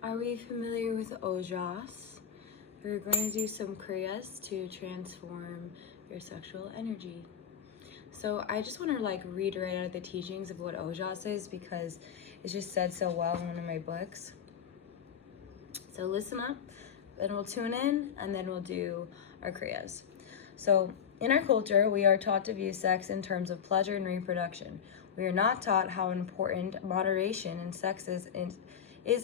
Are we familiar with Ojas? We're going to do some Kriyas to transform your sexual energy. So I just want to read right out of the teachings of what Ojas is because it's just said so well in one of my books. So listen up, then we'll tune in, and then we'll do our Kriyas. So in our culture, we are taught to view sex in terms of pleasure and reproduction. We are not taught how important moderation in sex is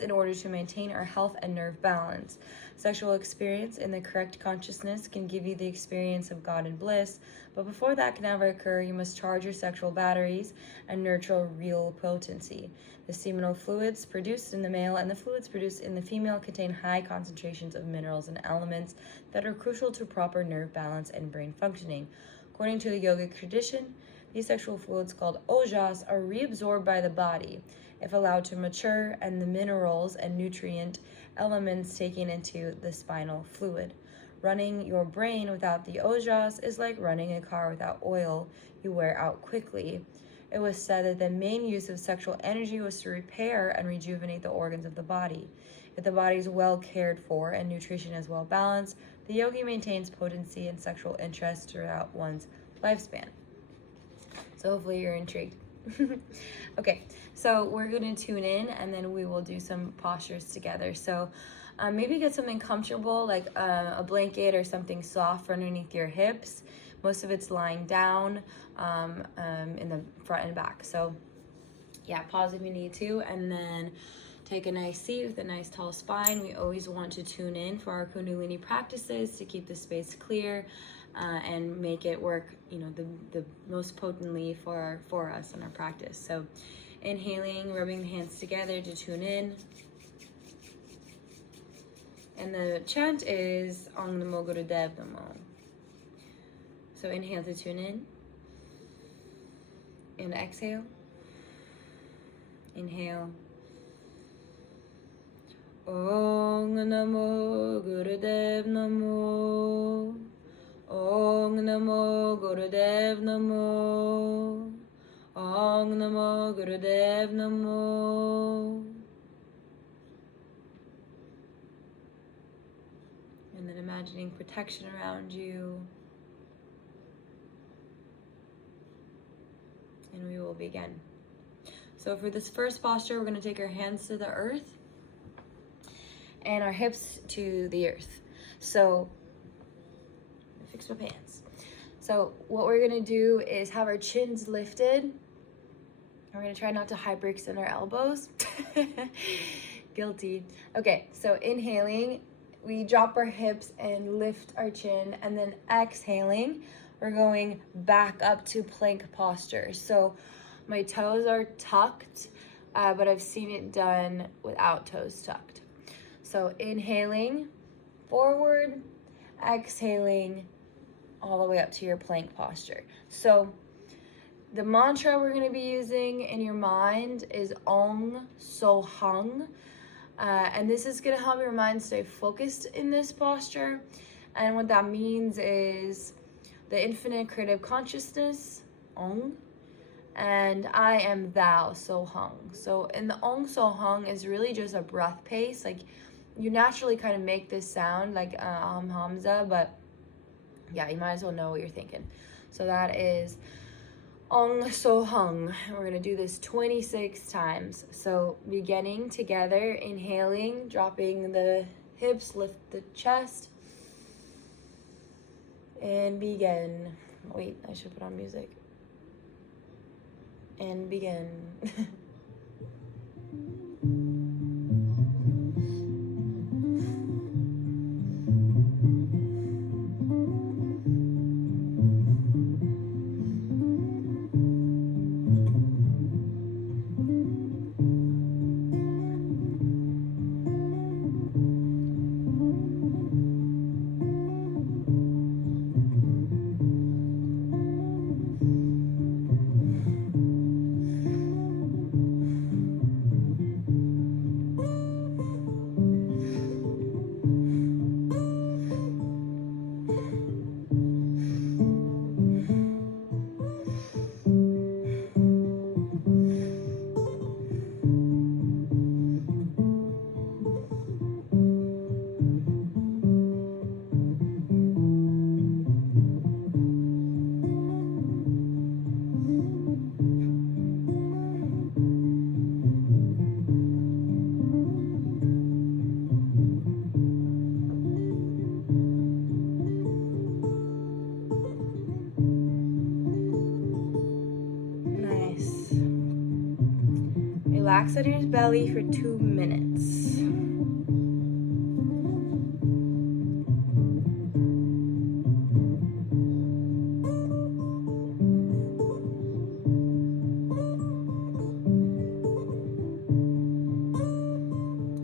in order to maintain our health and nerve balance. Sexual experience in the correct consciousness can give you the experience of God and bliss, but before that can ever occur, you must charge your sexual batteries and nurture real potency. The seminal fluids produced in the male and the fluids produced in the female contain high concentrations of minerals and elements that are crucial to proper nerve balance and brain functioning. According to the yogic tradition, these sexual fluids, called ojas, are reabsorbed by the body if allowed to mature, and the minerals and nutrient elements taken into the spinal fluid. Running your brain without the ojas is like running a car without oil. You wear out quickly. It was said that the main use of sexual energy was to repair and rejuvenate the organs of the body. If the body is well cared for and nutrition is well balanced, the yogi maintains potency and sexual interest throughout one's lifespan. So hopefully you're intrigued. Okay, so we're going to tune in and then we will do some postures together. So maybe get something comfortable like a blanket or something soft for underneath your hips. Most of it's lying down in the front and back. So yeah, pause if you need to, and then take a nice seat with a nice tall spine. We always want to tune in for our Kundalini practices to keep the space clear and make it work, the most potently for us in our practice. So inhaling, rubbing the hands together to tune in. And the chant is Om Namo Gurudev Namo. So inhale to tune in. And exhale. Inhale. Om Namo Gurudev Namo. Om Namo Gurudev Namo. Om Namo Gurudev Namo. And then imagining protection around you. And we will begin. So for this first posture, we're going to take our hands to the earth and our hips to the earth. So fix my pants. So what we're gonna do is have our chins lifted. We're gonna try not to hyperextend our elbows. Guilty. Okay, so inhaling, we drop our hips and lift our chin, and then exhaling, we're going back up to plank posture. So my toes are tucked, but I've seen it done without toes tucked. So inhaling, forward, exhaling, all the way up to your plank posture. So the mantra we're going to be using in your mind is Om So Hung. And this is going to help your mind stay focused in this posture. And what that means is the infinite creative consciousness, Om, and I am thou, So Hung. So in the Om So Hung is really just a breath pace. Like you naturally kind of make this sound like Hamza, but yeah, you might as well know what you're thinking. So that is Ong So Hung. We're going to do this 26 times. So beginning together, inhaling, dropping the hips, lift the chest, and begin. Wait, I should put on music. And begin. relax on your belly for 2 minutes.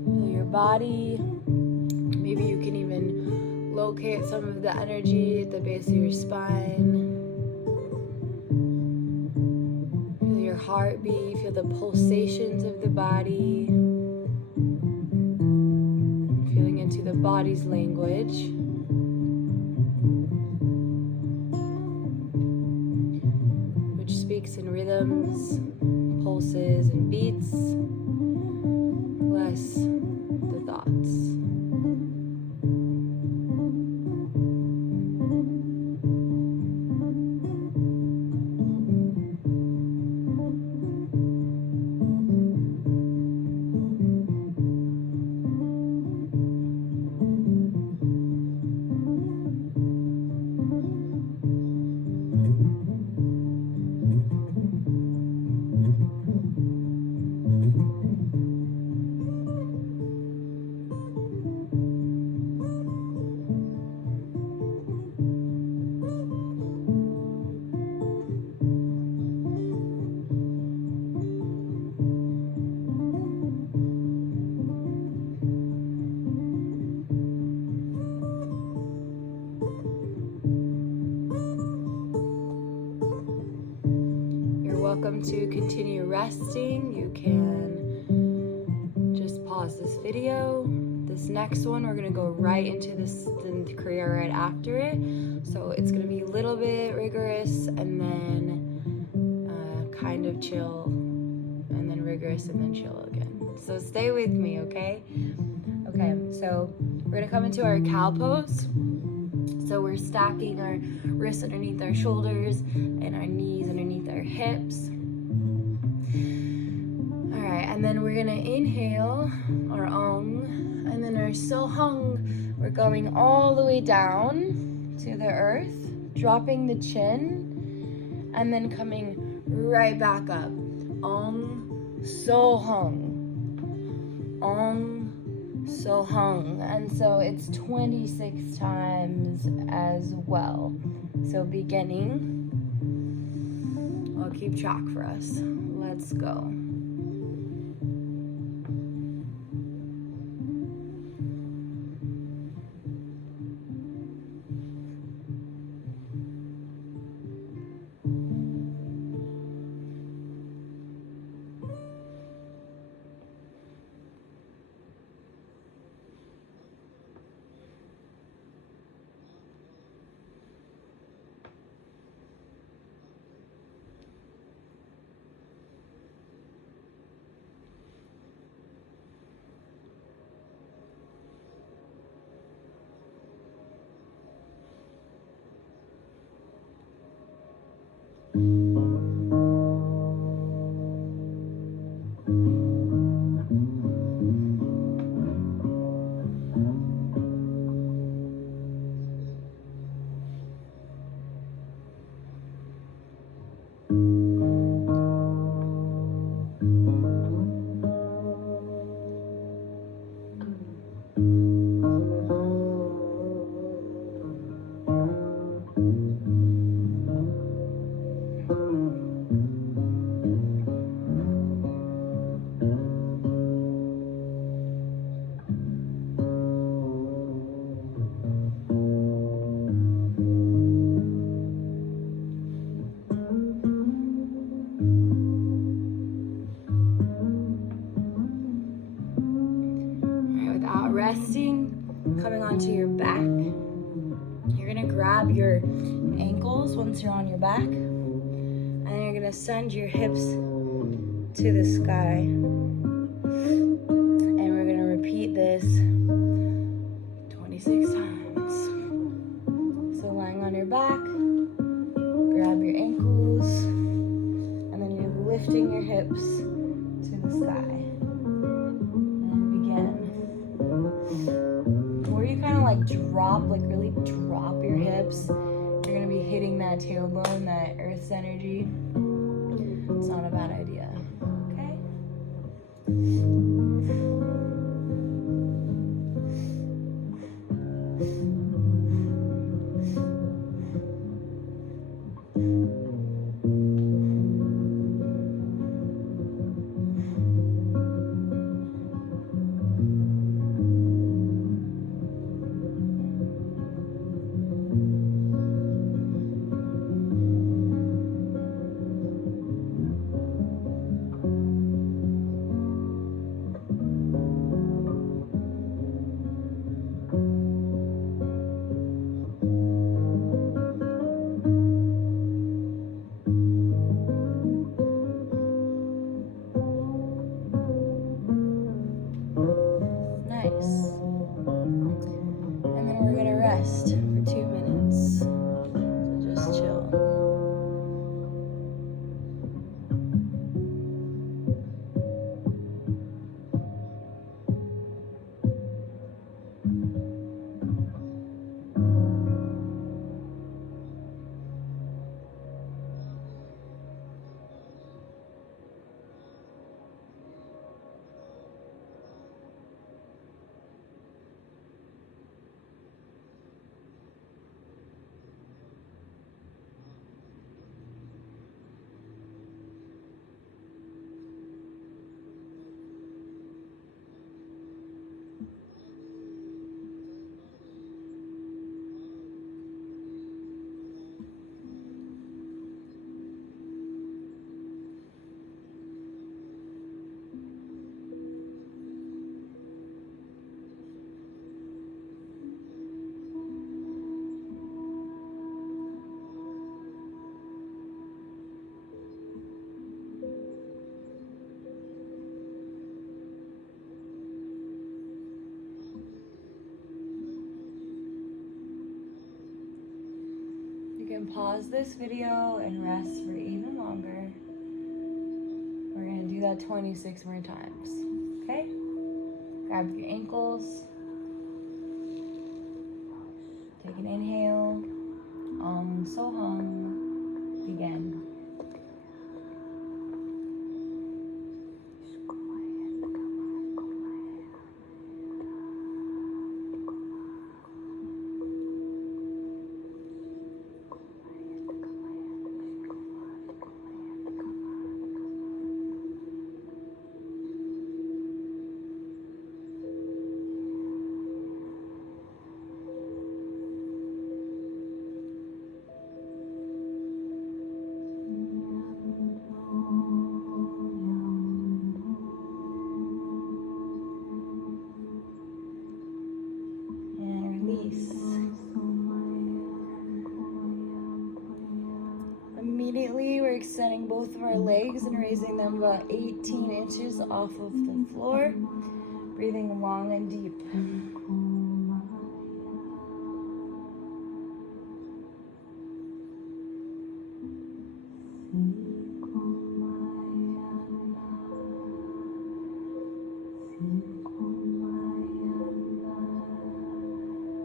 Feel your body. Maybe you can even locate some of the energy at the base of your spine. Feel your heartbeat, feel the pulsations of the body. Feeling into the body's language. Which speaks in rhythms, pulses, and beats, less the thoughts. Welcome to continue resting. You can just pause this video. This next one, we're gonna go right into this Kriya right after it. So it's gonna be a little bit rigorous and then kind of chill, and then rigorous and then chill again. So stay with me, okay? Okay, so we're gonna come into our cow pose. So we're stacking our wrists underneath our shoulders and our knees underneath our hips. All right, and then we're gonna inhale our Om, and then our Sohung, we're going all the way down to the earth, dropping the chin, and then coming right back up. Om Sohung. Om Sohung. And so it's 26 times as well. So beginning, I'll keep track for us. Let's go. Resting, coming onto your back. You're gonna grab your ankles once you're on your back, and then you're gonna send your hips to the sky. And we're gonna repeat this 26 times. So lying on your back, grab your ankles, and then you're lifting your hips to the sky. Or you kind of like really drop your hips. You're gonna be hitting that tailbone, that earth's energy. It's not a bad idea, okay? release. And then we're gonna rest for 2 minutes. So just chill. You can pause this video and rest for even longer. We're gonna do that 26 more times, okay? Grab your ankles. Take an inhale. Om Soham. Begin. Immediately, we're extending both of our legs and raising them about 18 inches off of the floor, breathing long and deep.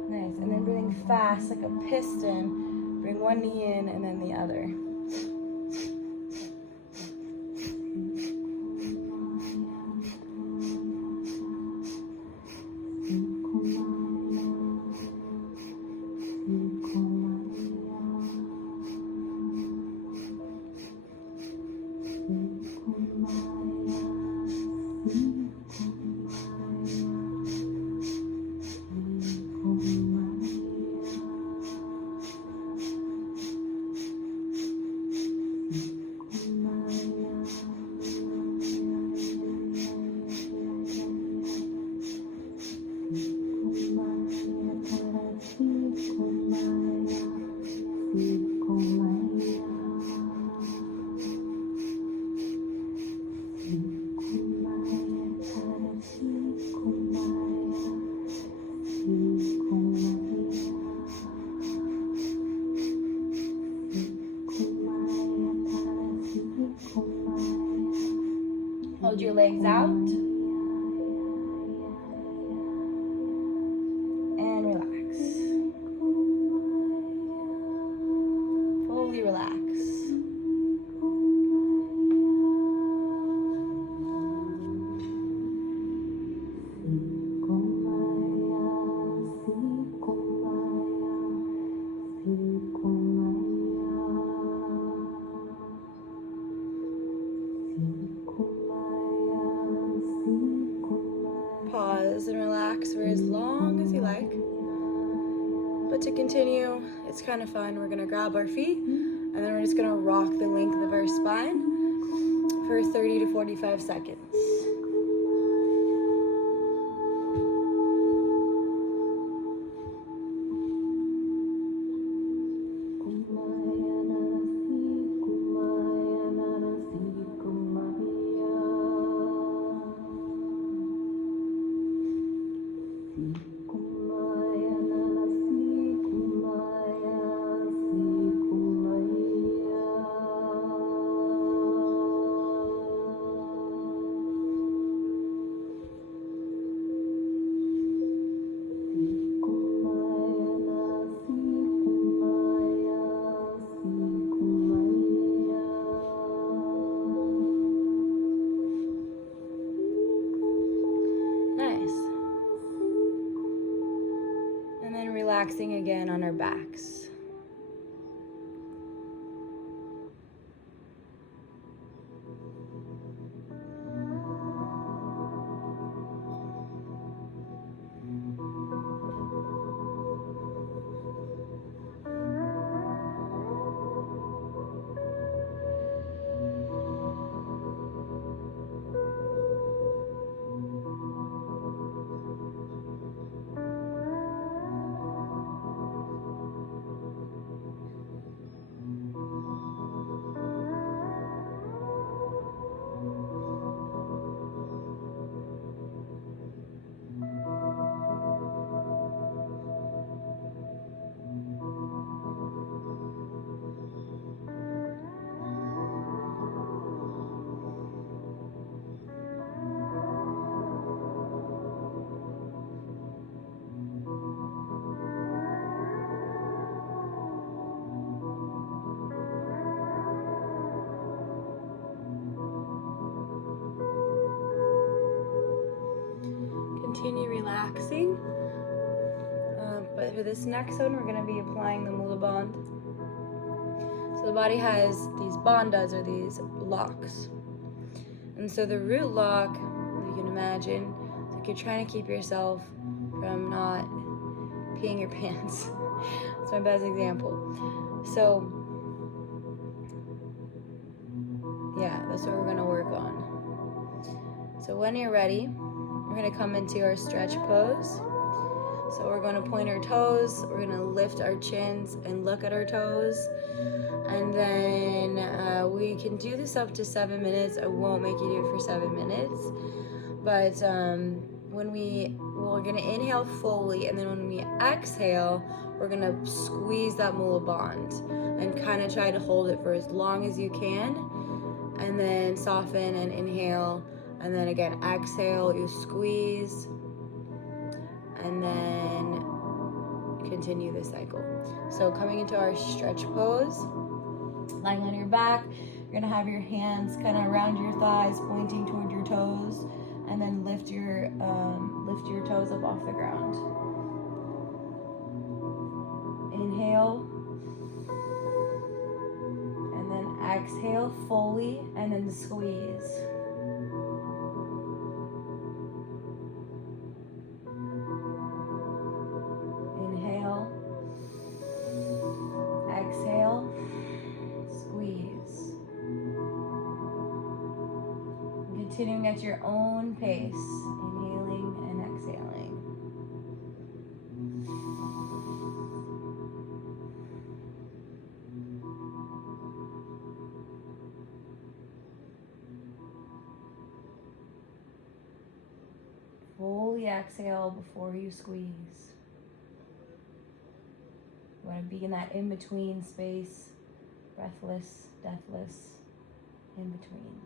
Nice, and then breathing fast like a piston. Bring one knee in and then the other. Hold your legs out. And relax. Fully relax. Pause and relax for as long as you like. But to continue, it's kind of fun. We're gonna grab our feet and then we're just gonna rock the length of our spine for 30 to 45 seconds. relaxing again on our backs. Continue relaxing. But for this next one, we're going to be applying the Mula Band. So the body has these bandhas, or these locks. And so the root lock, you can imagine, it's like you're trying to keep yourself from not peeing your pants. That's my best example. So, yeah, that's what we're going to work on. So when you're ready, we're going to come into our stretch pose. So we're going to point our toes, we're going to lift our chins and look at our toes. And then we can do this up to 7 minutes. I won't make you do it for 7 minutes. But we're going to inhale fully, and then when we exhale, we're going to squeeze that Mula Band and kind of try to hold it for as long as you can. And then soften and inhale. And then again, exhale, you squeeze. And then continue the cycle. So coming into our stretch pose, lying on your back, you're gonna have your hands kind of around your thighs, pointing toward your toes, and then lift your toes up off the ground. Inhale, and then exhale fully, and then squeeze. Exhale, squeeze. Continuing at your own pace, inhaling and exhaling. Fully exhale before you squeeze. You want to be in that in-between space, breathless, deathless, in between.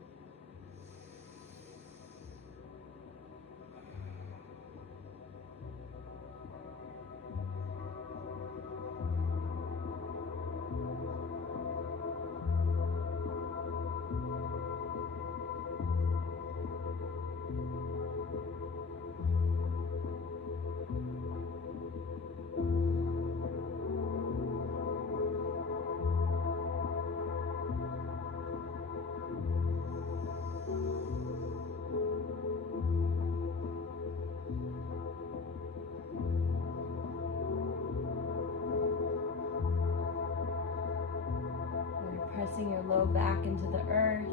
Pressing your low back into the earth,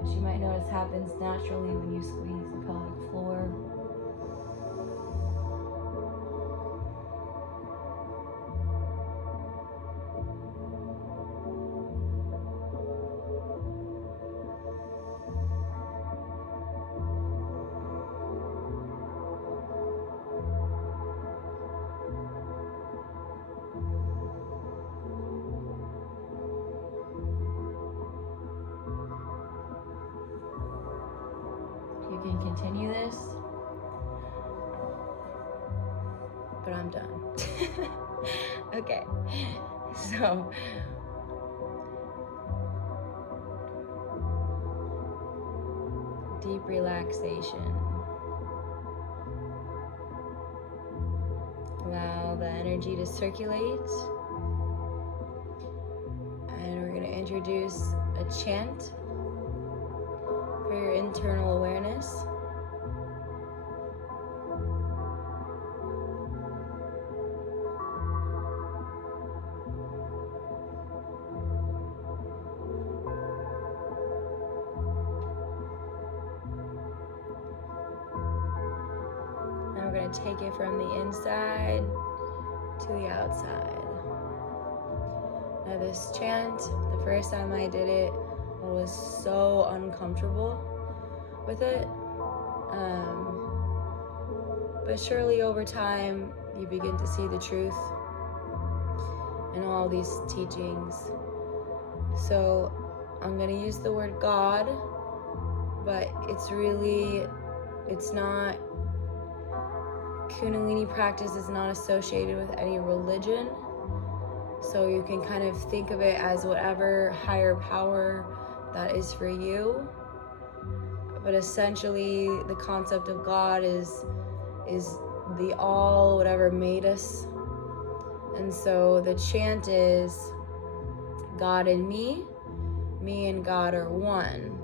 which you might notice happens naturally when you squeeze the pelvic floor. You can continue this, but I'm done. Okay, so deep relaxation. energy to circulate. And we're going to introduce a chant for your internal awareness. And we're going to take it from the inside to the outside. Now this chant, the first time I did it, I was so uncomfortable with it. But surely over time, you begin to see the truth in all these teachings. So I'm going to use the word God, but it's not, Kundalini practice is not associated with any religion. So you can kind of think of it as whatever higher power that is for you. But essentially, the concept of God is the all, whatever made us. And so the chant is, God and me and God are one.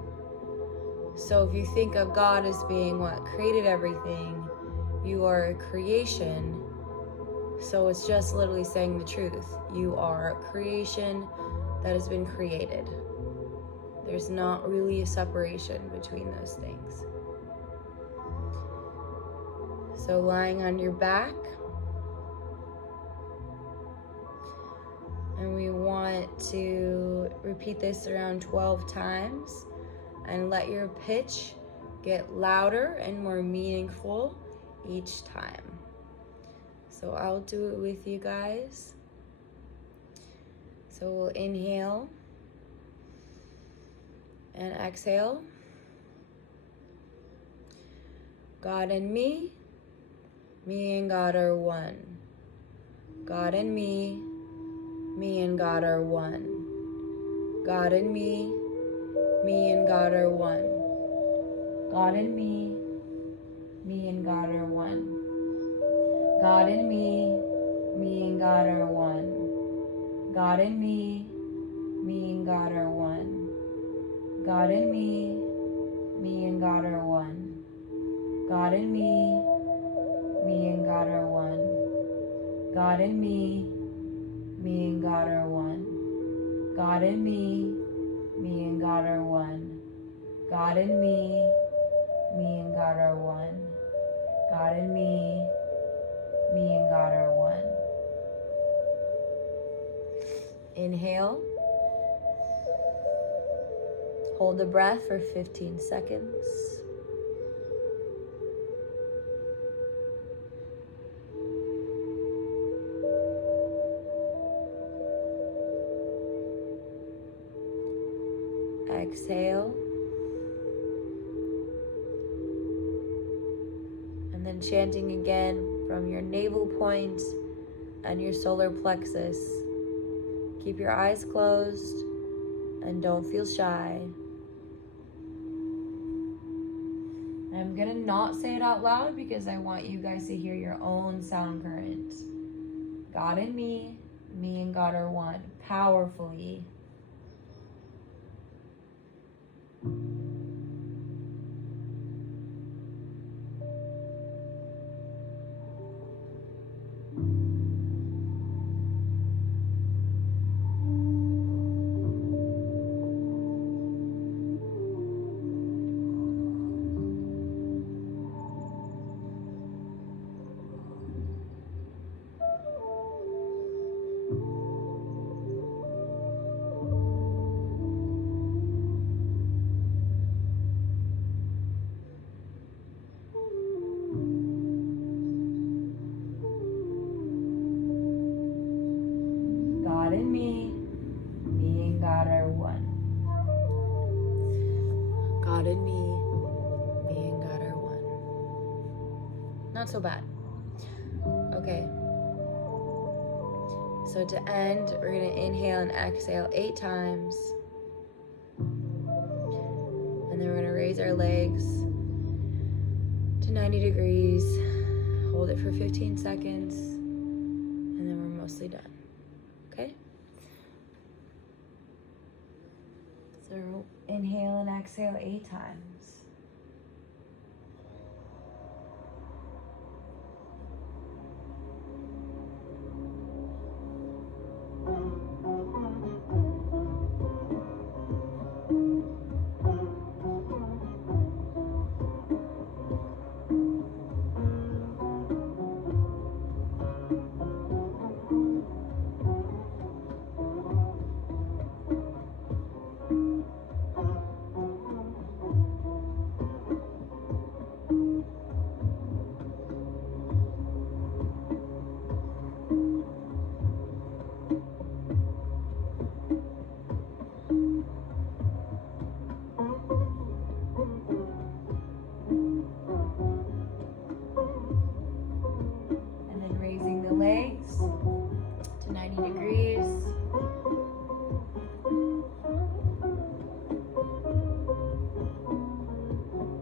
So if you think of God as being what created everything, you are a creation. So it's just literally saying the truth. You are a creation that has been created. There's not really a separation between those things. So lying on your back. And we want to repeat this around 12 times and let your pitch get louder and more meaningful each time. So I'll do it with you guys. So we'll inhale and exhale. God and me and God are one. God and me and God are one. God and me and God are one. God and me and God are one. God and me and God are one. God and me and God are one. God and me and God are one. God and me and God are one. God and me and God are one. God and me and God are one. God and me and God are one. God and me and God are one. Inhale. Hold the breath for 15 seconds. Exhale. And then chanting again from your navel point and your solar plexus. Keep your eyes closed and don't feel shy. I'm gonna not say it out loud because I want you guys to hear your own sound current. God and me and God are one. Powerfully. God and me and God are one. God and me and God are one. Not so bad. Okay. So to end, we're going to inhale and exhale 8 times. And then we're going to raise our legs to 90 degrees. Hold it for 15 seconds. mostly done. Okay? So inhale and exhale 8 times. Legs to 90 degrees.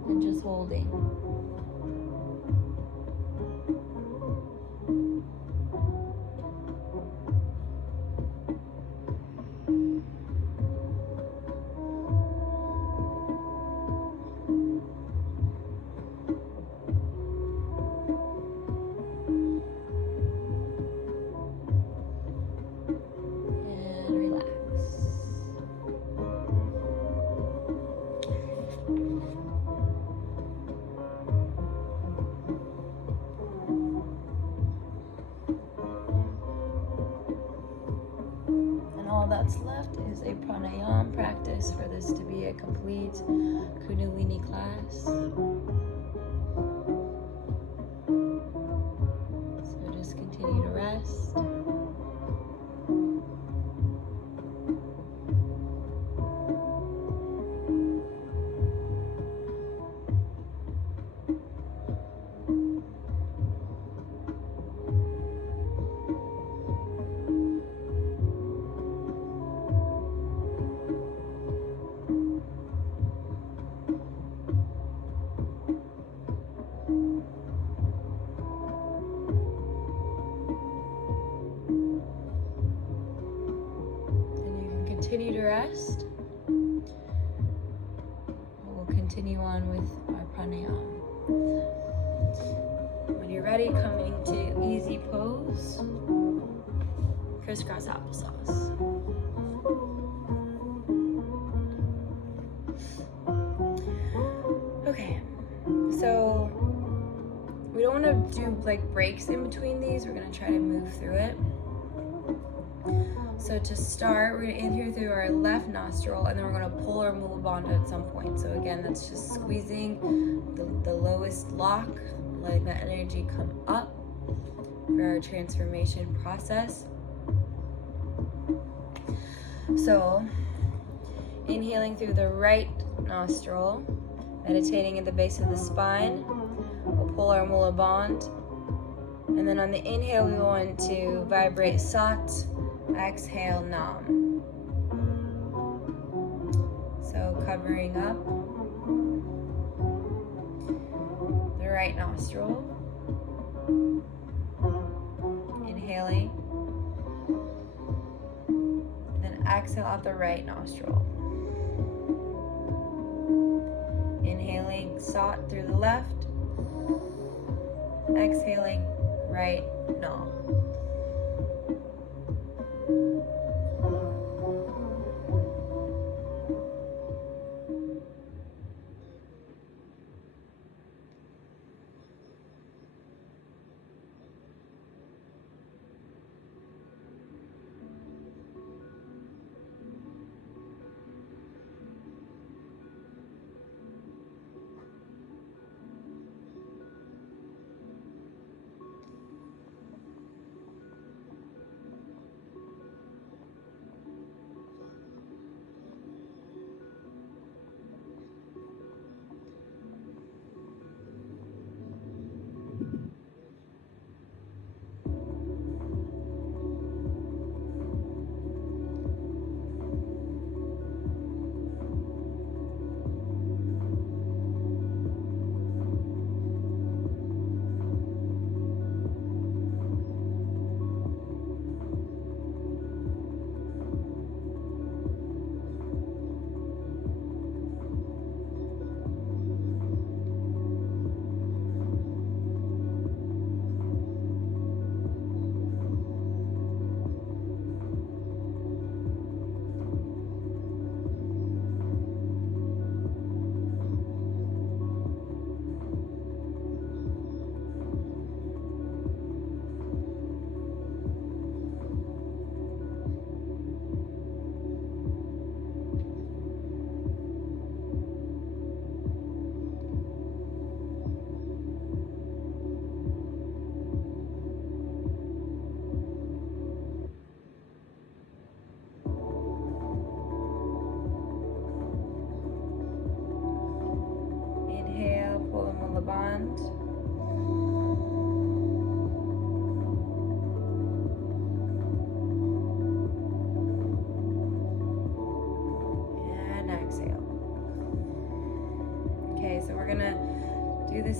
And just holding. All that's left is a pranayama practice for this to be a complete Kundalini class. So just continue to rest. Continue to rest. We'll continue on with our pranayama. When you're ready, come into easy pose. Crisscross applesauce. Okay, so we don't want to do like breaks in between these. We're going to try to move through it. So to start, we're going to inhale through our left nostril, and then we're going to pull our mula bandha at some point. So again, that's just squeezing the lowest lock, letting that energy come up for our transformation process. So inhaling through the right nostril, meditating at the base of the spine, we'll pull our mula bandha, and then on the inhale, we want to vibrate Sat. Exhale, Nam. So covering up the right nostril. Inhaling. Then exhale out the right nostril. Inhaling, Sat through the left. Exhaling, right, Nam.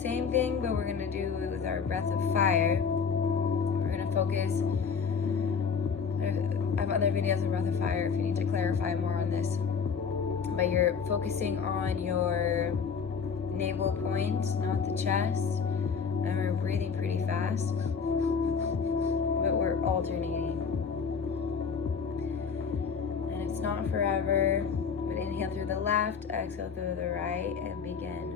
same thing, but we're gonna do it with our breath of fire. We're gonna focus. I have other videos on breath of fire if you need to clarify more on this. But you're focusing on your navel point, not the chest. And we're breathing pretty fast, but we're alternating. And it's not forever, but inhale through the left, exhale through the right, and begin.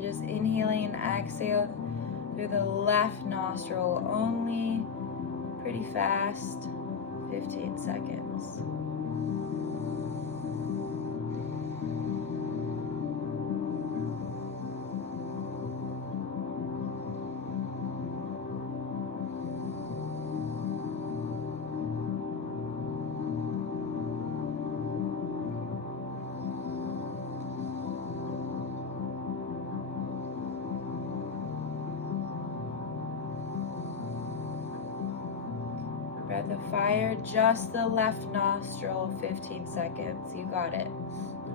Just inhaling and exhale through the left nostril only, pretty fast, 15 seconds. Breath of fire, just the left nostril, 15 seconds. You got it.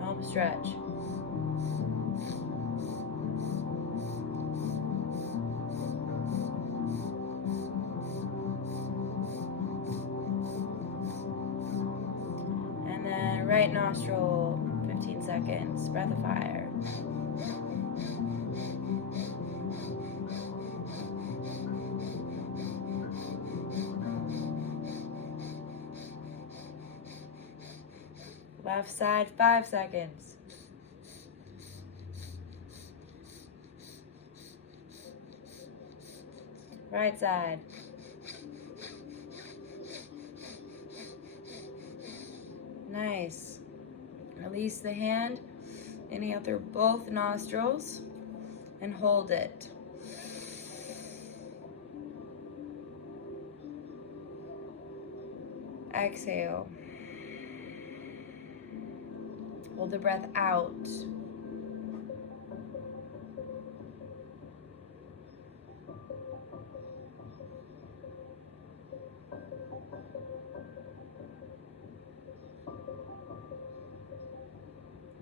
Home stretch. And then right nostril, 15 seconds. Breath of fire. Left side, 5 seconds. Right side. Nice. Release the hand. Inhale through both nostrils and hold it. Exhale. Hold the breath out.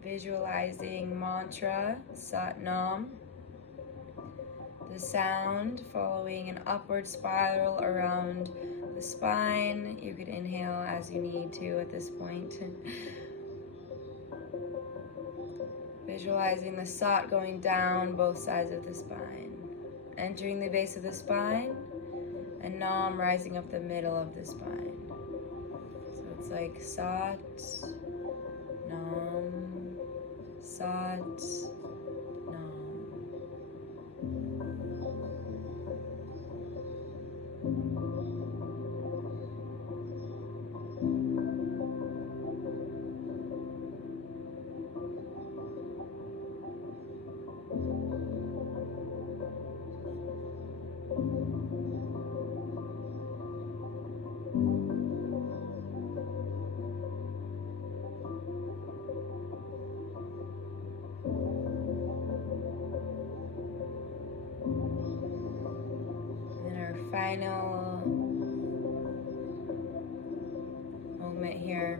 Visualizing mantra, Sat Nam. The sound following an upward spiral around the spine. You could inhale as you need to at this point. Visualizing the Sat going down both sides of the spine, entering the base of the spine, and Nam rising up the middle of the spine. So it's like Sat, Nam, Sat, Nam. Final moment here.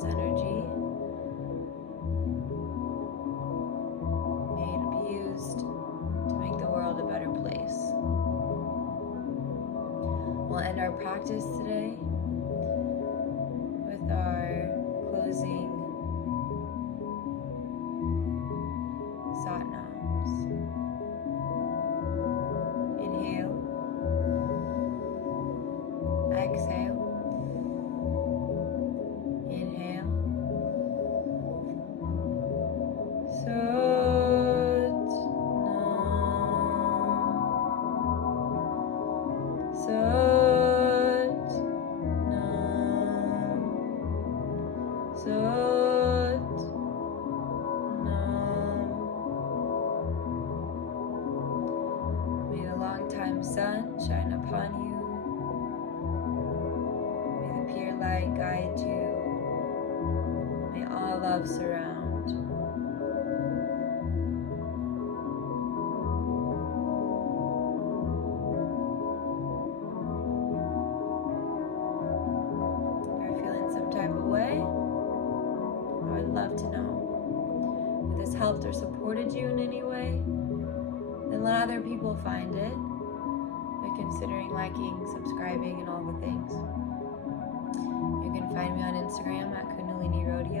this energy. May it be used to make the world a better place. We'll end our practice today with our closing satnams. Inhale, exhale, inhale, May the long-time sun shine upon you. May the pure light guide you. May all love surround. If you're feeling some type of way, I would love to know. If this helped or supported you in any way, then let other people find it by considering liking, subscribing, and all the things. You can find me on Instagram at Kundalini Rodeo.